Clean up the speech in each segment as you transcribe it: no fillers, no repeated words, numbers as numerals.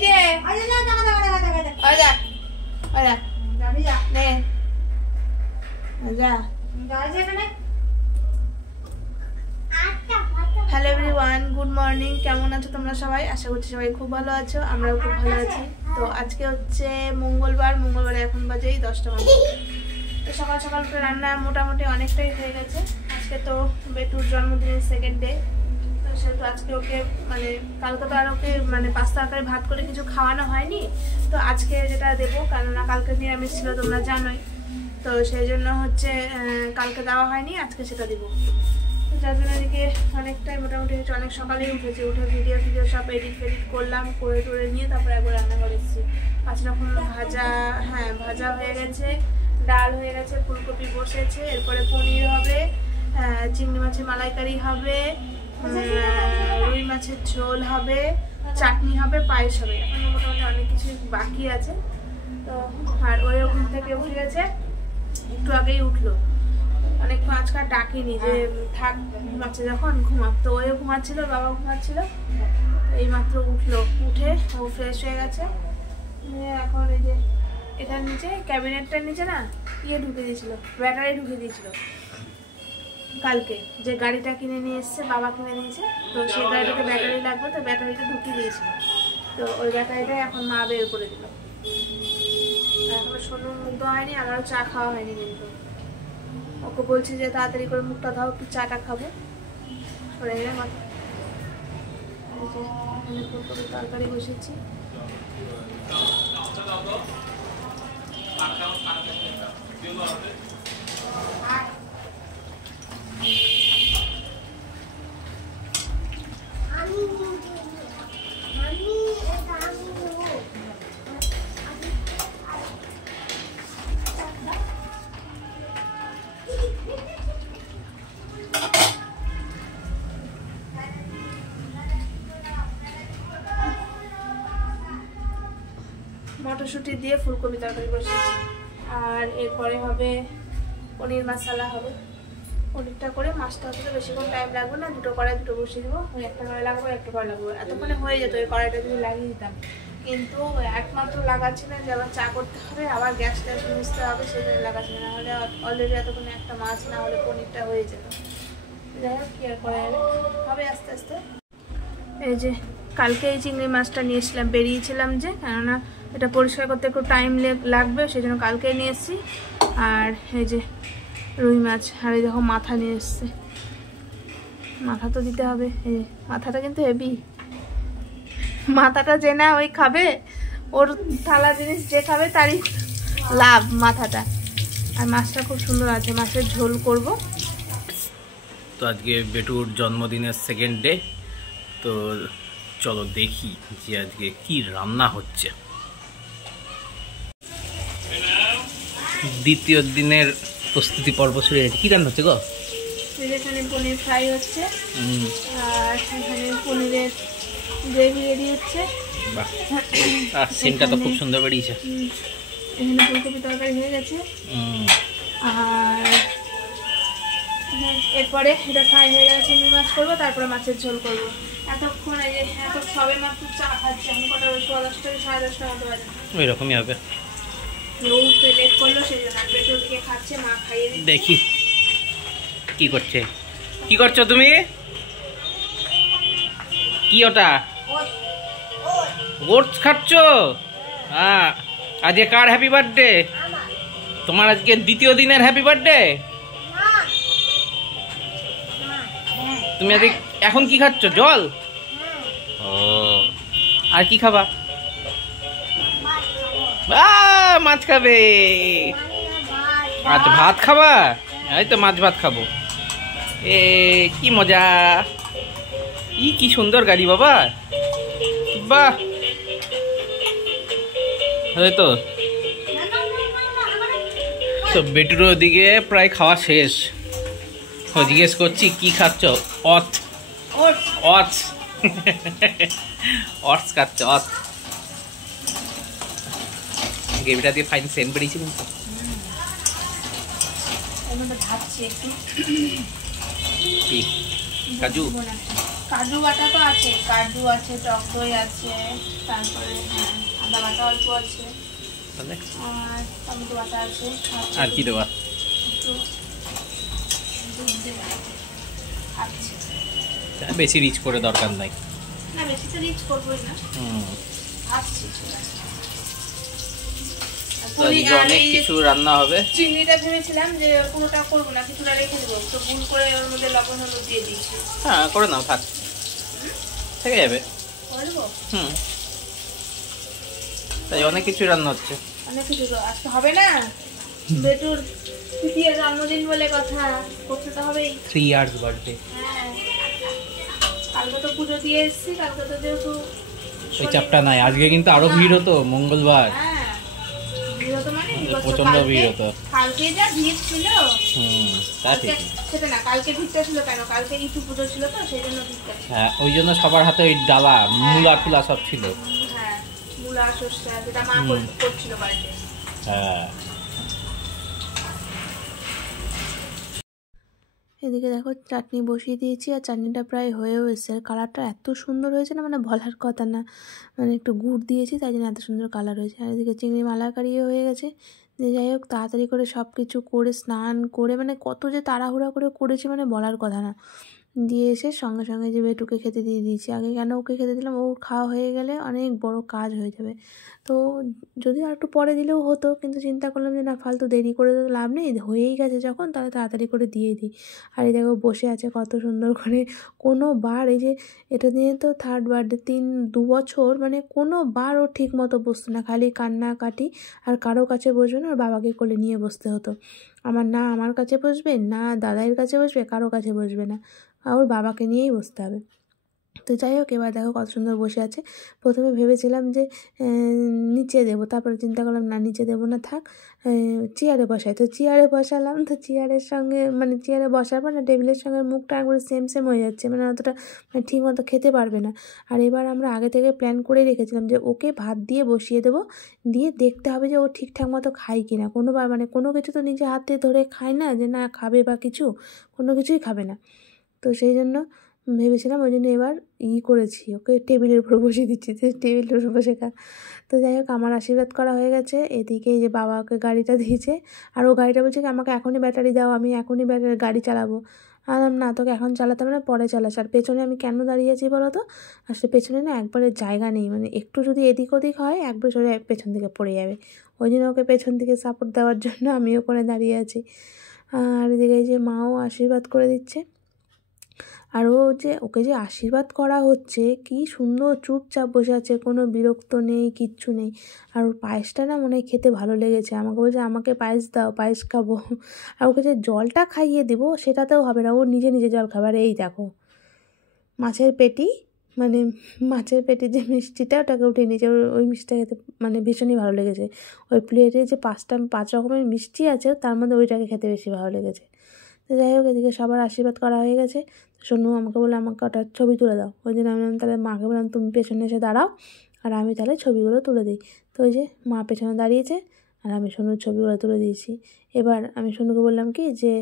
যে hello everyone, good morning. কেমন আছো তোমরা সবাই? আশা করছি সবাই খুব ভালো আছো, আমরাও খুব ভালো আছি। তো আজকে হচ্ছে মঙ্গলবারে এখন বাজেই 10টা মতো। তো সকাল সকাল করে রান্না মোটামুটি অনেকটাই হয়ে গেছে। আজকে তো বেটুর জন্মদিনের সেকেন্ড ডে, তো সেহেতু আজকে ওকে মানে কালকে তো আর ওকে মানে পাস্তা আকারে ভাত করে কিছু খাওয়ানো হয়নি। তো আজকে যেটা দেবো, কেননা কালকে নিরামিষ ছিল তোমরা জানোই, তো সেই জন্য হচ্ছে কালকে দেওয়া হয়নি, আজকে সেটা দেবো। তো যার জন্য এদিকে অনেকটাই মোটামুটি অনেক সকালেই উঠেছি, উঠে ভিডিও সব এডিট করলাম, করে টরে নিয়ে তারপরে একবার রান্না করেছি। 5 রকম ভাজা হয়ে গেছে, ডাল হয়ে গেছে, ফুলকপি বসেছে, এরপরে পনির হবে, চিংড়ি মাছের মালাইকারি হবে, রুই মাছের ঝোল হবে, চাটনি হবে, পায়েস হবে। এখন মোটামুটি অনেক কিছু বাকি আছে। তো আর ওই ওখান থেকে উঠে গেছে, একটু আগেই উঠলো, অনেকক্ষণ আজকাল ডাকিনি যে থাক ঘুমাচ্ছে, যখন তো ওইও ঘুমাচ্ছিল, বাবা ঘুমাচ্ছিল, এই মাত্র উঠলো, উঠে ও ফ্রেশ হয়ে গেছে। এখন এই যে এটার নিচে ক্যাবিনেটটার নিচে না ঢুকে দিয়েছিল, ব্যাটারি ঢুকে দিয়েছিল কালকে, যে গাড়িটা কিনে নিয়ে এসছে, বাবা কিনে নিয়েছে, তো সেই গাড়িটাতে ব্যাটারি লাগবে, তো ব্যাটারিটা ঢুকিয়ে দিয়েছিল। তো ওই ব্যাটারিটাই এখন মা বের করে দিল। এখনো সোনুর মুগ্ধ হয়নি, আমারও চা খাওয়া হয়নি, কিন্তু ওকে বলছি যে তাড়াতাড়ি করে মুখটা দাও, একটু চাটা খাবো। সরে গেলে মাথা ফুলকপির তরকারি বসেছি। মটরশুঁটি দিয়ে ফুলকপি তরকারি বসিয়েছি, আর এরপরে হবে পনির মশলা হবে। পনিরটা করে মাছটা হতে তো বেশিক্ষণ টাইম লাগবে না, দুটো কড়াই দুটো বসিয়ে দেবো, ওই একটা কড়াই লাগবে, একটা কড়াই লাগবে, এতক্ষণে হয়ে যেত ওই কড়াইটা যদি লাগিয়ে দিতাম। কিন্তু একমাত্র লাগাচ্ছি না যে আবার চা করতে হবে, আবার গ্যাসটা মুছতে হবে, সেই জন্য লাগাচ্ছি না, নাহলে অলরেডি এতক্ষণে একটা মাছ না হলে পনিরটা হয়ে যেত। যাই হোক, কি আর করা যাবে, হবে আস্তে আস্তে। এই যে কালকে এই চিংড়ি মাছটা নিয়েছিলাম, বেরিয়েছিলাম যে, কেননা এটা পরিষ্কার করতে একটু টাইম লাগবে, সেই জন্য কালকে নিয়ে এসেছি। আর এই যে রুই মাছ, আর এই দেখো মাথা নিয়ে এসছে, মাথা তো দিতে হবে। এই মাথাটা কিন্তু হেভি, মাথাটা যে না ওই খাবে, ওর থালা জিনিস যে খাবে তারই লাভ মাথাটা। আর মাছটা খুব সুন্দর আছে, মাছের ঝোল করব। তো আজকে বেটুর জন্মদিনের সেকেন্ড ডে, তো চলো দেখি যে আজকে কি রান্না হচ্ছে। দ্বিতীয় দিনের প্রস্তুতি পর্ব শুরু হয়েছে। কি রান্না হচ্ছে গো? এখানে পনির ফ্রাই হচ্ছে, আর এখানে পনিরের গ্রেভি রেডি হচ্ছে। বাহ, আর সেন্টটা তো খুব সুন্দর বেরিয়েছে। এখানে ফুলকপি তরকারি হয়ে গেছে, আর এরপরে এটা ফ্রাই হয়ে গেছে, চিংড়ি মাছ করবো, তারপরে মাছের ঝোল করবো। এতক্ষণ এই যে এত সবে মাত্র চা খাচ্ছি, আমি কটা 10:10 থেকে 10:30 মতো বাজে, ওই রকমই হবে। লেট করলো সেই জন্য পেটে ওদিকে খাচ্ছে, মা খাইয়ে দিচ্ছে। দেখি কি করছে, কি করছো তুমি? কি ওটা ওটস খাচ্ছ? হ্যাঁ, আজকে কার হ্যাপি বার্থডে? তোমার আজকে দ্বিতীয় দিনের হ্যাপি বার্থডে। তুমি আজকে এখন কি খাচ্ছ? জল? ও, আর কি খাবা? মাছ খাবে। আচ্ছা, ভাত খাবা? এই তো মাছ ভাত খাবো। এ কি মজা, কি সুন্দর গাড়ি বাবা, বাহ। তো তো বেটুর ওদিকে প্রায় খাওয়া শেষ। জিজ্ঞেস করছি কি খাচ্ছ? অথ অটস খাচ্ছ? অথ গ্রেভিটা দিয়ে ফাইন সেন্ট বেরিয়েছে কিন্তু। ভাবছি একটু কি কাজু কাজু বাটা তো আছে, কাজু আছে, টক দই আছে, তারপরে হ্যাঁ আদা বাটা অল্প আছে, আর টমেটো বাটা আছে। আর কি দেবা? একটু দুধ দেবো। আচ্ছা বেশি রিচ করে দরকার নাই। না বেশি তো রিচ করবোই না। ভাবছি অনেক কিছু রান্না হবে। চিংড়িটা ভেবেছিলাম যে পুরোটা করবো না, কিছুটা রেখে দেবো, তো ভুল করে ওর মধ্যে লবণ হলুদ দিয়ে দিয়েছি। হ্যাঁ করে নাও, থাক, থেকে যাবে। করবো তাই অনেক কিছু রান্না হচ্ছে। অনেক কিছু তো আজকে হবে না, বেটুর তৃতীয় জন্মদিন বলে কথা, করতে তো হবেই। 3 ইয়ার্স বার্থডে। হ্যাঁ কালকে তো পুজো দিয়ে এসেছি, কালকে তো যেহেতু ওই চাপটা নাই। আজকে কিন্তু আরো ভিড় হতো, মঙ্গলবার। হ্যাঁ ভিড় হতো, মানে প্রচন্ড ভিড় হতো। কালকে যা ভিড় ছিল। তা ঠিক। সেটা না, কালকে ভিড়টা ছিল কেন, কালকে ইটু পুজো ছিল তো সেই জন্য ভিড়টা ছিল। হ্যাঁ ওই জন্য সবার হাতে ওই ডালা, মূলা টুলা সব ছিল। হ্যাঁ মূলা সর্ষে যেটা মা করছিল বাড়িতে। হ্যাঁ এদিকে দেখো চাটনি বসিয়ে দিয়েছি, আর চাটনিটা প্রায় হয়েও এসেছে। আর কালারটা এত সুন্দর হয়েছে না, মানে বলার কথা না। মানে একটু গুড় দিয়েছি তাই জন্য এত সুন্দর কালার হয়েছে। আর এদিকে চিংড়ি মালাইকারিও হয়ে গেছে। যাই হোক তাড়াতাড়ি করে সব কিছু করে স্নান করে, মানে কত যে তাড়াহুড়া করে করেছি মানে বলার কথা না। দিয়ে এসে সঙ্গে সঙ্গে যে বেটুকে খেতে দিয়ে দিয়েছি। আগে কেন ওকে খেতে দিলাম, ও খাওয়া হয়ে গেলে অনেক বড় কাজ হয়ে যাবে। তো যদি আর একটু পরে দিলেও হতো, কিন্তু চিন্তা করলাম যে না ফালতু দেরি করে তো লাভ নেই, হয়েই গেছে যখন তাহলে তাড়াতাড়ি করে দিয়ে দিই। আর এই দেখো বসে আছে কত সুন্দর করে। কোনো বার এই যে এটা নিয়ে তো 3rd বার্থডে, 2 বছর, মানে কোনো বার ও ঠিক মতো বসতো না, খালি কান্নাকাটি। আর কারো কাছে বসবে না, ওর বাবাকে কোলে নিয়ে বসতে হতো। আমার কাছে বসবে না, দাদাইয়ের কাছে বসবে, কারো কাছে বসবে না, ওর বাবাকে নিয়েই বসতে হবে। তো যাই হোক এবার দেখো কত সুন্দর বসে আছে। প্রথমে ভেবেছিলাম যে নিচে দেবো, তারপরে চিন্তা করলাম না নিচে দেবো না, থাক চেয়ারে বসাই। তো চেয়ারে বসালাম, তো চেয়ারের সঙ্গে মানে চেয়ারে বসার পর না টেবিলের সঙ্গে মুখটা একবারে সেম হয়ে যাচ্ছে, মানে অতটা মানে ঠিক মতো খেতে পারবে না। আর এবার আমরা আগে থেকে প্ল্যান করে রেখেছিলাম যে ওকে ভাত দিয়ে বসিয়ে দেবো, দিয়ে দেখতে হবে যে ও ঠিকঠাক মতো খায় কি না। কোনোবার মানে কোনো কিছু তো নিজে হাতে ধরে খায় না, যে না খাবে বা কিছু, কোনো কিছুই খাবে না। তো সেই জন্য ভেবেছিলাম, ওই জন্য এবার করেছি, ওকে টেবিলের উপর বসিয়ে দিচ্ছি, যে টেবিলের উপর বসে খা। তো যাই হোক আমার আশীর্বাদ করা হয়ে গেছে। এদিকে এই যে বাবা ওকে গাড়িটা দিয়েছে, আর ও গাড়িটা বলছে কি আমাকে এখনই ব্যাটারি দাও, আমি এখনই গাড়ি চালাবো। আর না তোকে এখন চালাতে হবে না, পরে চালাস। আর পেছনে আমি কেন দাঁড়িয়ে আছি বলো তো, আসলে পেছনে না একবারে জায়গা নেই, মানে একটু যদি এদিক ওদিক হয় একবারে সরে পেছন দিকে পড়ে যাবে। ওই জন্য ওকে পেছন দিকে সাপোর্ট দেওয়ার জন্য আমি ওখানে দাঁড়িয়ে আছি। আর এদিকে এই যে মাও আশীর্বাদ করে দিচ্ছে। আর ওকে যে আশীর্বাদ করা হচ্ছে, কি সুন্দর চুপচাপ বসে আছে, কোনো বিরক্ত নেই, কিচ্ছু নেই। আর ওর পায়েসটা না মনে হয় খেতে ভালো লেগেছে, আমাকে বলছে আমাকে পায়েস দাও, পায়েস খাবো। আর ওকে যে জলটা খাইয়ে দেবো সেটাতেও হবে না, ও নিজে নিজে জল খাবে। আর এই দেখো মাছের পেটি, মানে মাছের পেটির যে মিষ্টিটা ওটাকে উঠিয়ে নিয়েছে, ওই মিষ্টিটা খেতে মানে ভীষণই ভালো লেগেছে। ওই প্লেটে যে 5 রকমের মিষ্টি আছে তার মধ্যে ওইটাকে খেতে বেশি ভালো লেগেছে। তো যাই হোক এদিকে সবার আশীর্বাদ করা হয়ে গেছে। সোনু আমাকে বলে আমাকে ওটা ছবি তুলে দাও। ওই জন্য আমি তাহলে মাকে বললাম তুমি পেছনে এসে দাঁড়াও, আর আমি তাহলে ছবিগুলো তুলে দিই। তো ওই যে মা পেছনে দাঁড়িয়েছে আর আমি সোনুর ছবিগুলো তুলে দিয়েছি। এবার আমি সোনুকে বললাম কি যে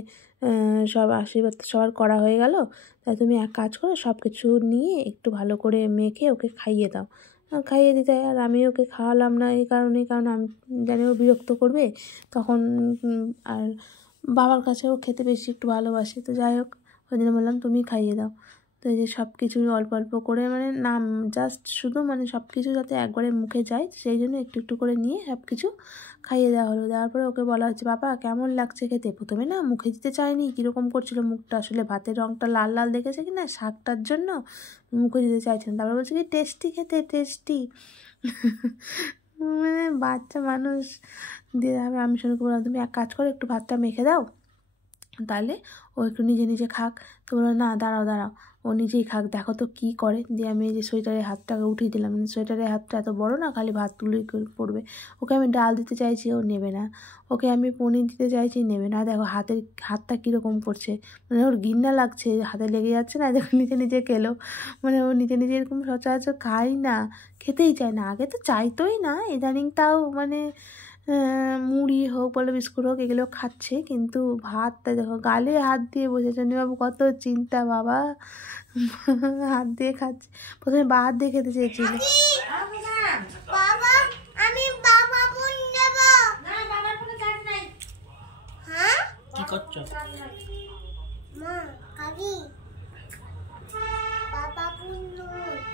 সব আশীর্বাদ সবার করা হয়ে গেল, তাই তুমি এক কাজ করো, সব কিছু নিয়ে একটু ভালো করে মেখে ওকে খাইয়ে দাও। খাইয়ে দিতে। আর আমি ওকে খাওয়ালাম না এই কারণে, কারণ আমি জানি ও বিরক্ত করবে তখন, আর বাবার কাছেও খেতে বেশি একটু ভালোবাসে। তো যাই হোক ওই জন্য বললাম তুমি খাইয়ে দাও। তো এই যে সব কিছু অল্প অল্প করে, মানে নাম জাস্ট শুধু মানে সব কিছু যাতে একবারে মুখে যায় সেই জন্য একটু একটু করে নিয়ে সব কিছু খাইয়ে দেওয়া হলো। দেওয়ার পরে ওকে বলা হচ্ছে বাবা কেমন লাগছে খেতে। প্রথমে না মুখে দিতে চায়নি, কীরকম করছিল মুখটা, আসলে ভাতের রঙটা লাল লাল দেখেছে কি না শাকটার জন্য মুখে দিতে চাইছেন। তারপরে বলছে কি টেস্টি খেতে, টেস্টি। মানে বাচ্চা মানুষ। দিয়ে তারপরে আমি শুনে বললাম তুমি এক কাজ করো একটু ভাতটা মেখে দাও, তাহলে ও একটু নিজে নিজে খাক। তো বললো না দাঁড়াও ও নিজেই খাক, দেখো তো কী করে। দিয়ে আমি এই যে সোয়েটারের হাতটাকে উঠিয়ে দিলাম, সোয়েটারের হাতটা এত বড় না, খালি ভাত তুলেই পড়বে। ওকে আমি ডাল দিতে চাইছি ও নেবে না, ওকে আমি পনির দিতে চাইছি নেবে না। দেখো হাতটা কীরকম করছে, মানে ওর ঘৃণা লাগছে, হাতে লেগে যাচ্ছে না, দেখো নিজে নিজে খেলো। মানে ও নিজে নিজে এরকম সচরাচর খাই না, খেতেই চায় না। আগে তো চাইতোই না, ইদানিং তাও মানে মুড়ি হোক বলে বিস্কুট হোক এগুলো খাচ্ছে, কিন্তু ভাতটা দেখো গালে হাত দিয়ে বসেছে। বাবু কত চিন্তা বাবা, হাত দিয়ে খাচ্ছে। প্রথমে হাত দিয়ে খেতে চেয়েছিল। কি করছো?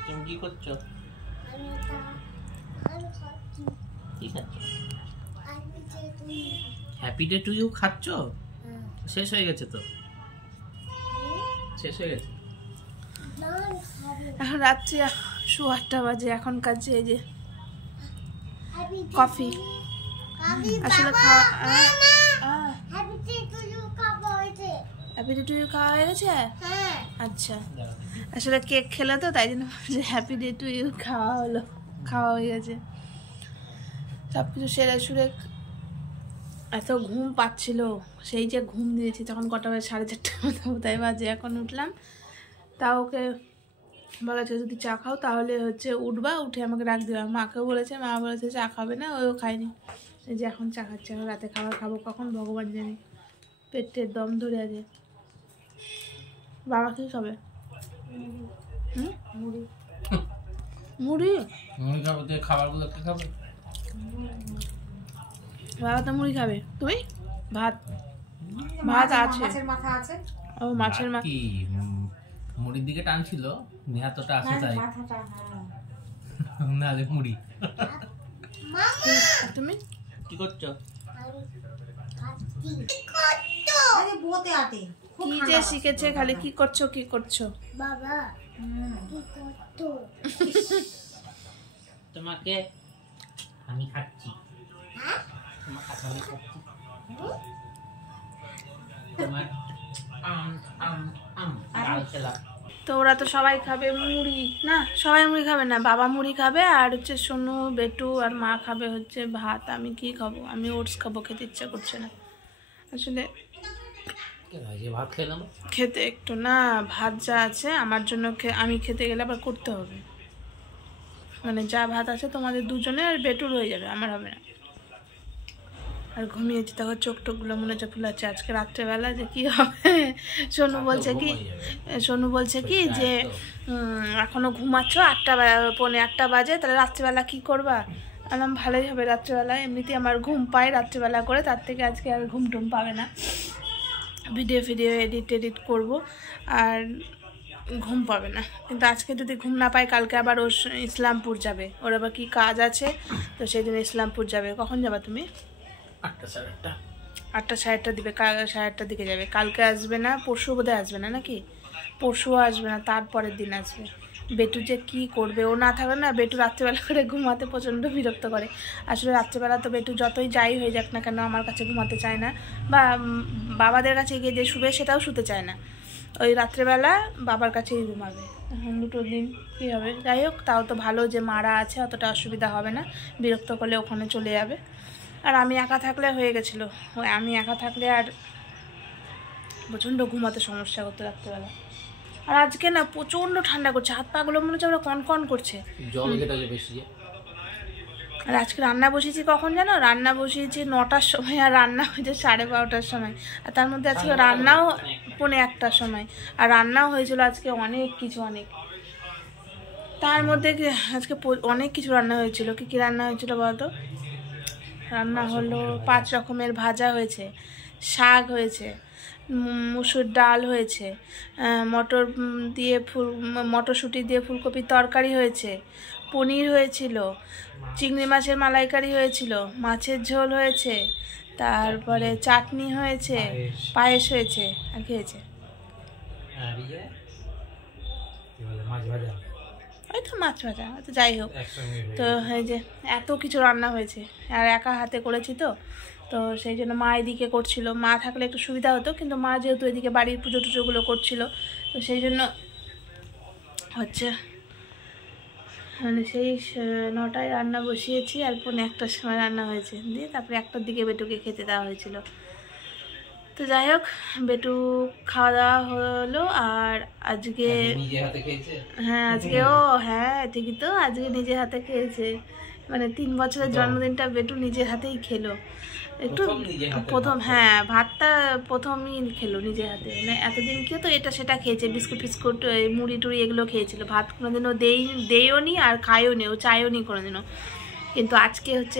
তুমি কি করছো? কি খাচ্ছ? হ্যাপি ডে টু ইউ খাচ্ছ? শেষ হয়ে গেছে তো, শেষ হয়ে গেছে। এখন রাত্রি 8:15 বাজে, এখন কাজে এই যে কফি আসলে হ্যাপি ডে টু ইউ খাওয়া হয়ে গেছে। আচ্ছা, আসলে কেক খেলে তো তাই জন্য হ্যাপি ডে টু ইউ খাওয়া হয়ে গেছে। সব কিছু সেরে সুরে এত ঘুম পাচ্ছিল, সেই যে ঘুম দিয়েছি তখন কটা বাজে, 4:30 মতো তাই বাজে। এখন উঠলাম, তাও ওকে বলেছে যদি চা খাও তাহলে হচ্ছে উঠবা, উঠে আমাকে ডাক দেবে। মাকেও বলেছে, মা বলেছে চা খাবে না, ওও খায়নি। এই যে এখন চা খাচ্ছে। এখন রাতে খাবার খাবো কখন ভগবান জানি, পেটের দম ধরে আছে। বাবা কি খাবে? মুড়ি মুড়ি মুড়ি খাবো, তুই খাবারগুলো কি খাবে? বাবা তো মুড়ি খাবে, তুই ভাত? ভাত আছে, ও মাছের মাথা কি মুড়ির দিকে টানছিল, নেহাতটা আছে তাই না রে মুড়ি। তুমি কি করছো? কি যে শিখেছে খালি কি করছো কি করছো। বাবা তোমাকে আমি খাচ্ছি, তোমার কাছে আমি খাচ্ছি, তোমার ডাল খেলাম। তো ওরা তো সবাই খাবে মুড়ি, না সবাই মুড়ি খাবে না, বাবা মুড়ি খাবে আর হচ্ছে সোনু বেটু আর মা খাবে হচ্ছে ভাত। আমি কি খাবো? আমি ওটস খাবো, খেতে ইচ্ছা করছে না আসলে। ভাত খেলাম, খেতে একটু না, ভাত যা আছে আমার জন্য আমি খেতে গেলে আবার করতে হবে, মানে যা ভাত আছে তোমাদের দুজনে আর বেটুর হয়ে যাবে, আমার হবে না। আর ঘুমিয়েছি তখন চোখ টোকগুলো মনে হচ্ছে ফুলাচ্ছে। আজকে রাত্রেবেলা যে কি হবে, সোনু বলছে কি যে এখনো ঘুমাচ্ছ, 8:45 বাজে, তাহলে রাত্রেবেলা কি করবা? বললাম ভালোই হবে, রাত্রেবেলা এমনিতেই আমার ঘুম পায় রাত্রেবেলা করে, তার থেকে আজকে আর ঘুম টুম পাবে না। ভিডিও এডিট করবো আর ঘুম পাবে না। কিন্তু আজকে যদি ঘুম না পায় কালকে আবার ও ইসলামপুর যাবে, ওর আবার কি কাজ আছে, তো সেই জন্য ইসলামপুর যাবে। কখন যাবা তুমি? 8:30 দিবে, 8:30 দিকে যাবে। কালকে আসবে না, পরশু বোধহয় আসবে না, নাকি পরশুও আসবে না, তারপরের দিন আসবে। বেটু যে কি করবে, ও না থাকলে না বেটু রাত্রিবেলা করে ঘুমাতে প্রচণ্ড বিরক্ত করে। আসলে রাত্রিবেলা তো বেটু যতই যাই হয়ে যাক না কেন আমার কাছে ঘুমাতে চায় না, বা বাবাদের কাছে গিয়ে যে শুবে সেটাও শুতে চায় না, ওই রাত্রেবেলা বাবার কাছেই ঘুমাবে। এখন 2 দিন কী হবে, যাই হোক তাও তো ভালো যে মারা আছে, অতটা অসুবিধা হবে না, বিরক্ত করলে ওখানে চলে যাবে। আর আমি একা থাকলে হয়ে গেছিলো, আমি একা থাকলে আর প্রচণ্ড ঘুমাতে সমস্যা করতে রাত্রেবেলা। আর আজকে না প্রচণ্ড ঠান্ডা করছে, হাত পাগুলো মনে হচ্ছে ওরা কনকন করছে। আর আজকে রান্না বসিয়েছি কখন জানো? রান্না বসিয়েছি 9টার সময়, আর রান্না হয়েছে 12:30টার সময়। আর তার মধ্যে আজকে রান্নাও 1:45টার সময়, আর রান্নাও হয়েছিল আজকে অনেক কিছু, অনেক। তার মধ্যে আজকে অনেক কিছু রান্না হয়েছিল। কি রান্না হয়েছিল বলতো? রান্না হলো 5 রকমের ভাজা হয়েছে, শাক হয়েছে, মুসুর ডাল হয়েছে, মটরশুঁটি দিয়ে ফুলকপির তরকারি হয়েছে, পনির হয়েছিল, চিংড়ি মাছের মালাইকারি হয়েছিল, মাছের ঝোল হয়েছে, তারপরে চাটনি হয়েছে, পায়েস হয়েছে, আর কি হয়েছে? ওই তো মাছ ভাজা, তো যাই হোক। তো এই যে এত কিছু রান্না হয়েছে, আর একা হাতে করেছি তো সেই জন্য মা এদিকে করছিল। মা থাকলে একটু সুবিধা হতো, কিন্তু মা যেহেতু এদিকে বাড়ির পুজো টুজোগুলো করছিল, তো সেই জন্য হচ্ছে মানে সেই 9টায় রান্না বসিয়েছি, আর 1:45টার সময় রান্না হয়েছে, দিয়ে তারপরে 1টার দিকে বেটুকে খেতে দেওয়া হয়েছিল। তো যাই হোক, বেটু খাওয়া দাওয়া হলো। আর আজকে হ্যাঁ, আজকেও হ্যাঁ ঠিকই তো, আজকে নিজে হাতে খেয়েছে। মানে 3 বছরের জন্মদিনটা বেটু নিজের হাতেই খেলো একটু প্রথম। হ্যাঁ, ভাতটা প্রথমই খেলো নিজের হাতে। মানে এতদিন কি তো এটা সেটা খেয়েছে, বিস্কুট ফিস্কুট মুড়ি টুড়ি এগুলো খেয়েছিল, ভাত কোনোদিনও দেইও নি আর খায়ও নি, ও চায়ও নি কোনোদিনও। কিন্তু আজকে হচ্ছে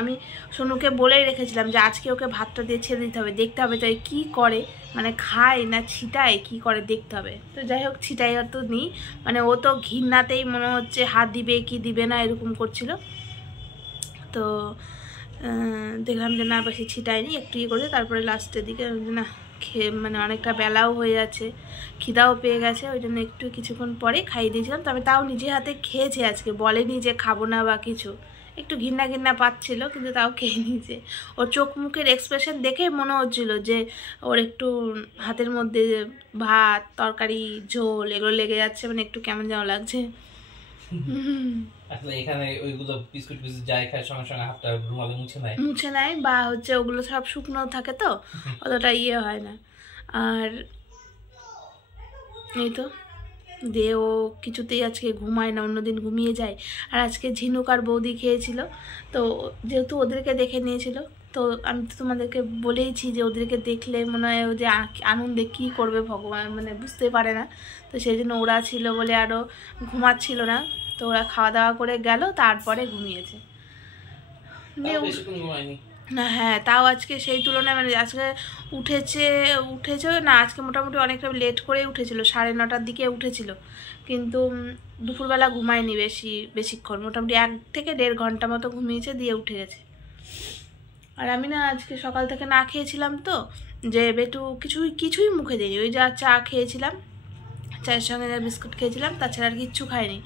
আমি সোনুকে বলেই রেখেছিলাম যে আজকে ওকে ভাতটা দিয়ে ছেড়ে দিতে হবে, দেখতে হবে তাই কী করে, মানে খায় না ছিটায় কী করে দেখতে হবে। তো যাই হোক, ছিটাই হয়তো নি, মানে ও তো ঘৃণাতেই মনে হচ্ছে হাত দিবে কি দিবে না এরকম করছিল। তো দেখলাম যে না বেশি ছিটায়নি, একটু ইয়ে করে তারপরে লাস্টের দিকে না খেয়ে মানে অনেকটা বেলাও হয়ে যাচ্ছে, খিদাও পেয়ে গেছে, ওই জন্য একটু কিছুক্ষণ পরে খাইয়ে দিয়েছিলাম। তবে তাও নিজে হাতে খেয়েছে, আজকে বলেনি যে খাবো না বা কিছু, একটু ঘৃণা ঘৃণা পাচ্ছিল কিন্তু তাও খেয়ে নিয়েছে। ওর চোখ মুখের এক্সপ্রেশন দেখে মনে হচ্ছিল যে ওর একটু হাতের মধ্যে ভাত তরকারি ঝোল এগুলো লেগে যাচ্ছে, মানে একটু কেমন যেন লাগছে। আসলে এখানে ওইগুলো বিস্কুট যাই খায় সঙ্গে সঙ্গে হাতটা রুমালে মুছে নেয় বা হচ্ছে ওগুলো সব শুকনো থাকে তো অতটা ইয়ে হয় না। আর এই তো দিয়ে ও কিছুতেই আজকে ঘুমায় না, অন্যদিন ঘুমিয়ে যায়। আর আজকে ঝিনুক আর বৌদি খেয়েছিল, তো যেহেতু ওদেরকে দেখে নিয়েছিল, তো আমি তো তোমাদেরকে বলেইছি যে ওদেরকে দেখলে মনে হয় যে আনন্দে কী করবে ভগবান, মানে বুঝতে পারে না। তো সেই জন্য ওরা ছিল বলে আরও ঘুমাচ্ছিল না, তো ওরা খাওয়া দাওয়া করে গেল, তারপরে ঘুমিয়েছে না। হ্যাঁ, তাও আজকে সেই তুলনায় মানে আজকে উঠেছে না, আজকে মোটামুটি অনেকটা লেট করেই উঠেছিল, 9:30টার দিকে উঠেছিল, কিন্তু দুপুরবেলা ঘুমায়নি বেশিক্ষণ, মোটামুটি 1 থেকে 1.5 ঘন্টা মতো ঘুমিয়েছে, দিয়ে উঠে গেছে। আর আমি না আজকে সকাল থেকে না খেয়েছিলাম, তো যে বেটু কিছুই মুখে দিইনি, ওই যা চা খেয়েছিলাম, চায়ের সঙ্গে যা বিস্কুট খেয়েছিলাম, তাছাড়া আর কিচ্ছু খাইনি।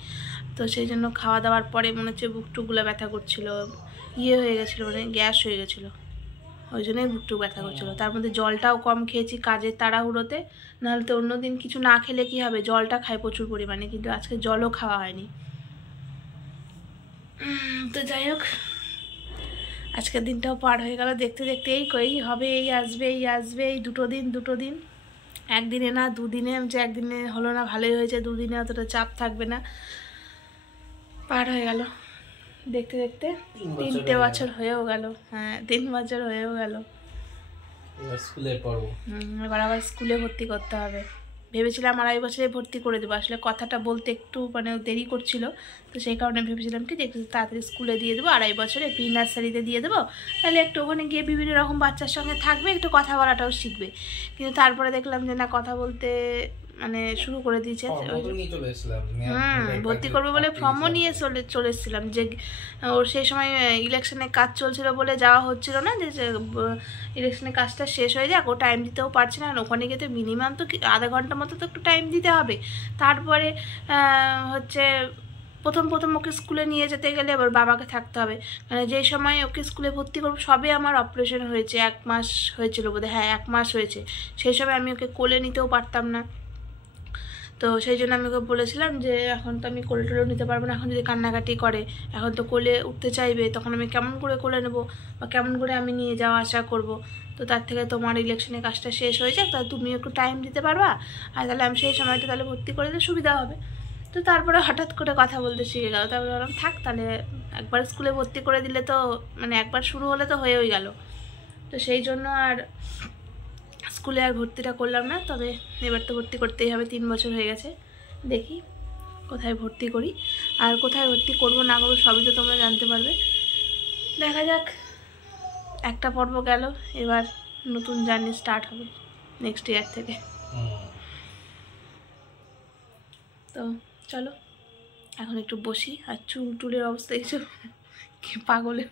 তো সেই জন্য খাওয়া দাওয়ার পরে মনে হচ্ছে বুকটুকগুলো ব্যথা করছিল, ইয়ে হয়ে গেছিলো, মানে গ্যাস হয়ে গেছিলো, ওই জন্যই বুকটুক ব্যথা করছিলো। তার মধ্যে জলটাও কম খেয়েছি কাজের তাড়াহুড়োতে, নাহলে তো অন্যদিন কিছু না খেলে কি হবে, জলটা খাই প্রচুর পরিমাণে, কিন্তু আজকে জলও খাওয়া হয়নি। তো যাই হোক, আজকের দিনটাও পার হয়ে গেল দেখতে দেখতে, এই হবে এই আসবে এই দুটো দিন, একদিনে না 2 দিনে, যে একদিনে হলো না ভালোই হয়েছে, 2 দিনে অতটা চাপ থাকবে না, পার হয়ে গেল দেখতে দেখতে। 3টে বছর হয়েও গেল। হ্যাঁ, 3 বছর হয়েও গেল। এবার আবার স্কুলে ভর্তি করতে হবে। ভেবেছিলাম 2.5 বছরে ভর্তি করে দেবো, আসলে কথাটা বলতে একটু মানে দেরি করছিল, তো সেই কারণে ভেবেছিলাম কি একটু তাড়াতাড়ি স্কুলে দিয়ে দেবো, 2.5 বছরে প্রি নার্সারিতে দিয়ে দেবো, তাহলে একটু ওখানে গিয়ে বিভিন্ন রকম বাচ্চার সঙ্গে থাকবে, একটু কথা বলাটাও শিখবে। কিন্তু তারপরে দেখলাম যে না, কথা বলতে মানে শুরু করে দিয়েছে। ভর্তি করবে বলে ফর্মও নিয়ে চলে এসেছিলাম, যে ওর সেই সময় ইলেকশনে কাজ চলছিল বলে যাওয়া হচ্ছিল না, যে ইলেকশনের কাজটা শেষ হয়ে যাক, ও টাইম দিতেও পারছে না, ওখানে গিয়ে তো মিনিমাম তো আধা ঘন্টা মতো তো একটু টাইম দিতে হবে। তারপরে হচ্ছে প্রথম ওকে স্কুলে নিয়ে যেতে গেলে এবার বাবাকে থাকতে হবে, মানে যেই সময় ওকে স্কুলে ভর্তি করবো সবে আমার অপারেশন হয়েছে, 1 মাস হয়েছিল বোধহয়, হ্যাঁ 1 মাস হয়েছে, সেই সময় আমি ওকে কোলে নিতেও পারতাম না। তো সেই জন্য আমি ওকে বলেছিলাম যে এখন তো আমি কোলে টোলেও নিতে পারবো না, এখন যদি কান্নাকাটি করে, এখন তো কোলে উঠতে চাইবে, তখন আমি কেমন করে কোলে নেবো বা কেমন করে আমি নিয়ে যাওয়া আসা করব। তো তার থেকে তোমার ইলেকশনের কাজটা শেষ হয়ে যাক, তাহলে তুমি একটু টাইম দিতে পারবা, আর তাহলে আমি সেই সময়টা তাহলে ভর্তি করে দিলে সুবিধা হবে। তো তারপরে হঠাৎ করে কথা বলতে শিখে গেল, তারপরে বললাম থাক, তাহলে একবার স্কুলে ভর্তি করে দিলে তো মানে একবার শুরু হলে তো হয়েই গেল। তো সেই জন্য আর স্কুলে আর ভর্তিটা করলাম না, তবে এবার তো ভর্তি করতেই হবে, 3 বছর হয়ে গেছে, দেখি কোথায় ভর্তি করি, আর কোথায় ভর্তি করবো না করবো সবই তো তোমরা জানতে পারবে। দেখা যাক, একটা পর্ব গেল, এবার নতুন জার্নি স্টার্ট হবে নেক্সট ইয়ার থেকে। তো চলো এখন একটু বসি, আর চুলের অবস্থা কিছু পাগলে,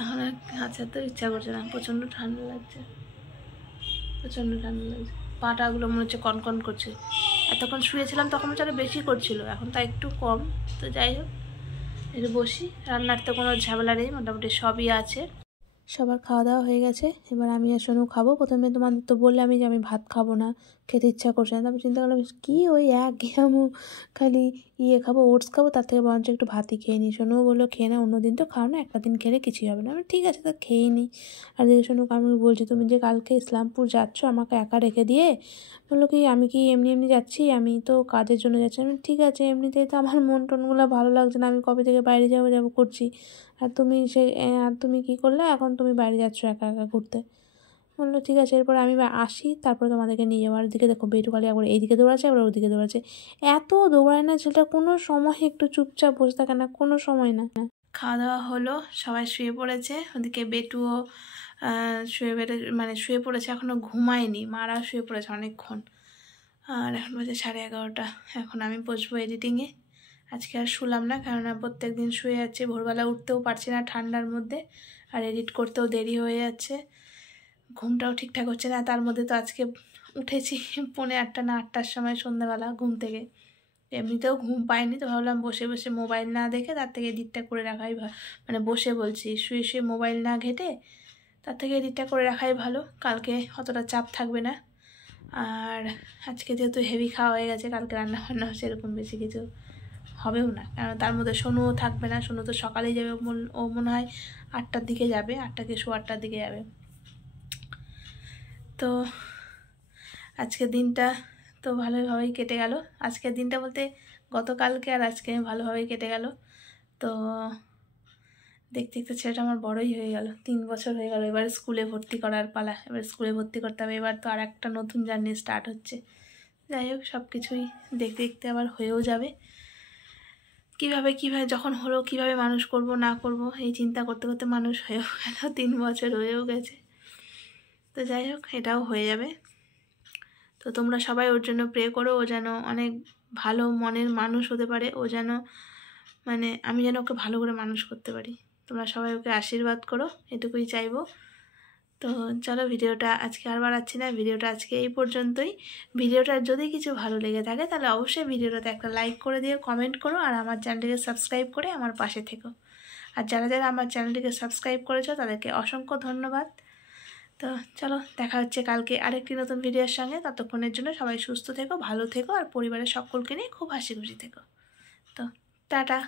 এখন আর হাঁচাতে ইচ্ছা করছে না, প্রচণ্ড ঠান্ডা লাগছে, পাটাগুলো মনে হচ্ছে কনকন করছে। এতক্ষণ শুয়েছিলাম তখন হচ্ছে আরও বেশি করছিল, এখন তা একটু কম। তো যাই হোক, একটু বসি, রান্নার তো কোনো ঝামেলা নেই, মোটামুটি সবই আছে। সবার খাওয়া দাওয়া হয়ে গেছে, এবার আমি আর সোনু খাবো। প্রথমে তোমাদের তো বললাম যে আমি ভাত খাবো না, খেতে ইচ্ছা করছে না। তারপর চিন্তা করলাম কী ওই ঘেয়ামো খালি খাবো, ওটস খাবো, তার থেকে বরঞ্চ একটু ভাতই খেয়ে নিই। সোনুও বললো খেয়ে না, অন্য দিন তো খাও না, একটা দিন খেলে কিছুই হবে না। আমি ঠিক আছে তা খেয়ে নিই। আর দেখে সোনুকে আমি বলছি তুমি যে কালকে ইসলামপুর যাচ্ছ আমাকে একা রেখে দিয়ে, বললো কি আমি কি এমনি এমনি যাচ্ছি, আমি তো কাজের জন্য যাচ্ছি। আমি ঠিক আছে, এমনিতেই তো আমার মন টনগুলো ভালো লাগছে না, আমি কবে থেকে বাইরে যাবো করছি, আর তুমি কী করলে, এখন তুমি বাইরে যাচ্ছ একা একা ঘুরতে। বললো ঠিক আছে, এরপর আমি আসি, তারপরে তোমাদেরকে নিয়ে যাবো। আর দিকে দেখো বেটু খালি একবার এইদিকে দৌড়াচ্ছে, একবার ওদিকে দৌড়াচ্ছে, এত দৌড়ায় না ছেলেটা, কোনো সময় একটু চুপচাপ বসে থাকে না, কোনো সময় না। খাওয়া দাওয়া হলো, সবাই শুয়ে পড়েছে, ওদিকে বেটুও শুয়ে পড়েছে, এখনও ঘুমায়নি, মারা শুয়ে পড়েছে অনেকক্ষণ। আর এখন বাজে 11:30। এখন আমি বসবো এডিটিংয়ে। আজকে আর শুলাম না, কেননা প্রত্যেক দিন শুয়ে যাচ্ছি, ভোরবেলা উঠতেও পারছি না ঠান্ডার মধ্যে, আর এডিট করতেও দেরি হয়ে যাচ্ছে, ঘুমটাও ঠিকঠাক হচ্ছে না। তার মধ্যে তো আজকে উঠেছি 8:45 না 8টার সময় সন্ধ্যাবেলা ঘুম থেকে, এমনিতেও ঘুম পাইনি, তো ভাবলাম বসে বসে মোবাইল না দেখে তার থেকে এডিটটা করে রাখাই ভালো, বসে বলছি শুয়ে শুয়ে মোবাইল না ঘেটে তার থেকে এডিটটা করে রাখাই ভালো, কালকে অতটা চাপ থাকবে না। আর আজকে যেহেতু হেভি খাওয়া হয়ে গেছে, কালকে রান্না বান্না সেরকম বেশি কিছু হবেও না, কারণ তার মধ্যে সোনুও থাকবে না, সোনু তো সকালেই যাবে, ও মনে হয় 8টার দিকে যাবে, 8টা কি 8:15 দিকে যাবে। তো আজকের দিনটা তো ভালোভাবেই কেটে গেল, আজকের দিনটা বলতে গতকালকে আর আজকে ভালোভাবেই কেটে গেল। তো দেখতে দেখতে ছেলেটা আমার বড়ই হয়ে গেল, 3 বছর হয়ে গেল, এবার স্কুলে ভর্তি করার পালা, এবার স্কুলে ভর্তি করতে হবে, এবার তো আর একটা নতুন জার্নি স্টার্ট হচ্ছে। যাই হোক, সব কিছুই দেখতে দেখতে আবার হয়েও যাবে, কিভাবে যখন হলো কিভাবে মানুষ করব না করব এই চিন্তা করতে করতে মানুষ হয়েও গেল, 3 বছর হয়েও গেছে। তো যাই হোক, এটাও হয়ে যাবে। তো তোমরা সবাই ওর জন্য প্রে করো, ও যেন অনেক ভালো মনের মানুষ হতে পারে, ও যেন আমি যেন ওকে ভালো করে মানুষ করতে পারি। তোমরা সবাই ওকে আশীর্বাদ করো, এটুকুই চাইবো। তো চলো, ভিডিওটা আজকে আর বাড়াচ্ছি না, ভিডিওটা আজকে এই পর্যন্তই। ভিডিওটার যদি কিছু ভালো লেগে থাকে তাহলে অবশ্যই ভিডিওটাতে একটা লাইক করে দিও, কমেন্ট করো, আর আমার চ্যানেলটিকে সাবস্ক্রাইব করে আমার পাশে থেকো। আর যারা যারা আমার চ্যানেলটিকে সাবস্ক্রাইব করেছো তাদেরকে অসংখ্য ধন্যবাদ। তো চলো, দেখা হচ্ছে কালকে আরেকটি নতুন ভিডিওর সঙ্গে। ততক্ষণের জন্য সবাই সুস্থ থেকো, ভালো থেকো, আর পরিবারের সকলকে নিয়ে খুব হাসি খুশি থেকো। তো টাটা।